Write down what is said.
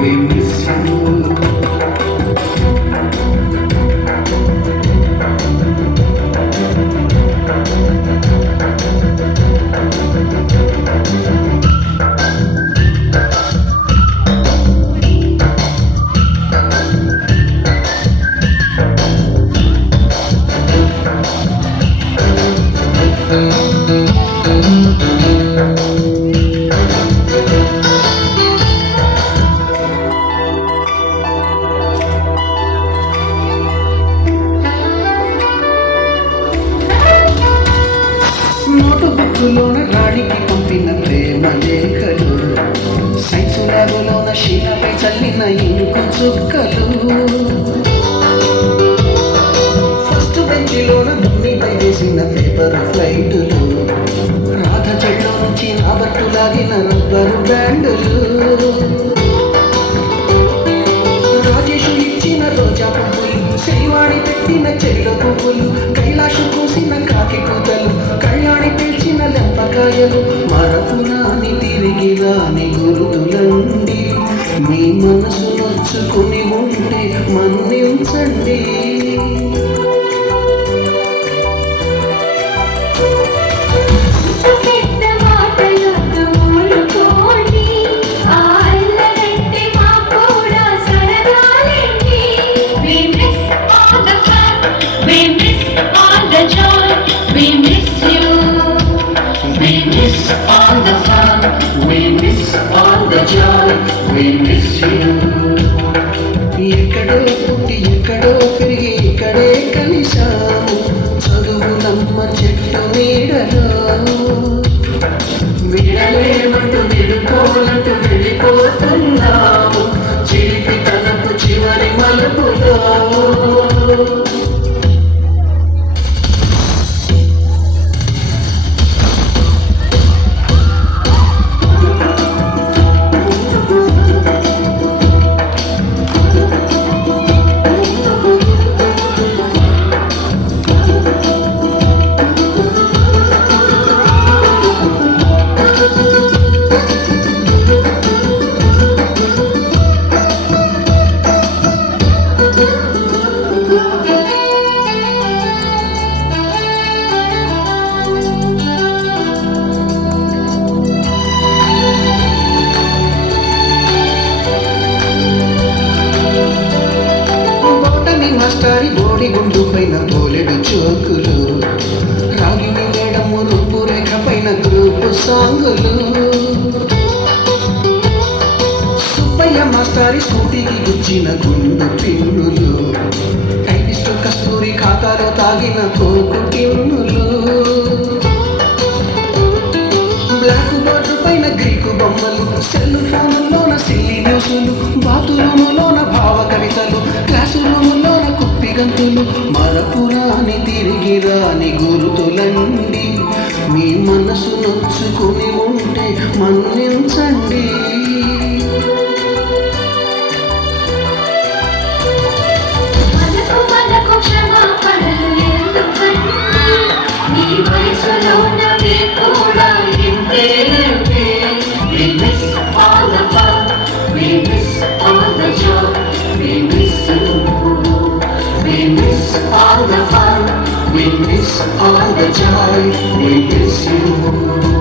we miss you. నోటుబుక్కులోన రాణికి పంపిన ప్రేమ లేఖలు, సైన్సు ల్యాబులోన శీలపై చల్లిన ఇంకు చుక్కలు, ఫస్ట్ బెంచిలోన భూమిపై వేసిన పేపర్ ఫ్లైటులు, రాధ చెట్లో నుంచి రాబట్టు లాగిన రబ్బరు బ్యాండులు, రాజేషు ఇచ్చిన రోజా పువ్వులు, శ్రీవాణి పెట్టిన చెల్ల పువ్వులు, కైలాషు పూసిన కాకి కూతలు, కళ్యాణి పిలిచిన లెంపకాయలు, మరపురాని తిరిగి రాని గురుతులండి. మీ మనసు నొచ్చుకుని ఉంటే మన్నించండి. All the fun, we miss all the joy, we miss you. ఎక్కడో పుట్టి ఎక్కడో పెరిగి ఇక్కడే కలిశాము, చదువులమ్మ చెట్టు నీడలో. విడలేమంటూ విడుకోలంటూ వెళ్ళిపోతున్నాము, చిలిపి తనకు చివరి మలుపులో. మాస్టారి బోడి గుండు పైన బోలెడు చోకులు, రాగిని మేడము రూపురేఖ పైన గ్రూపు సాంగులు, సుబ్బయ్య మాస్టారి స్కూటీకి గుచ్చిన గుండు పిన్నులు, టైపిస్టు కస్తూరి ఖాతాలో తాగిన కోకు టిన్నులు, బ్లాక్ బోర్డు పైన గ్రీకు బొమ్మలు, సెల్ ఫోన్లోన సిల్లి న్యూసులు, బాతురూములోన భావ కవితలు, క్లాసు రూములోన కుప్పిగంతులు, మరపురాని తిరిగి రాని గురుతులండి. మీ మనసు నొచ్చుకుని ఉంటే మన్నించండి. All the fun, we miss all the joy, we miss you.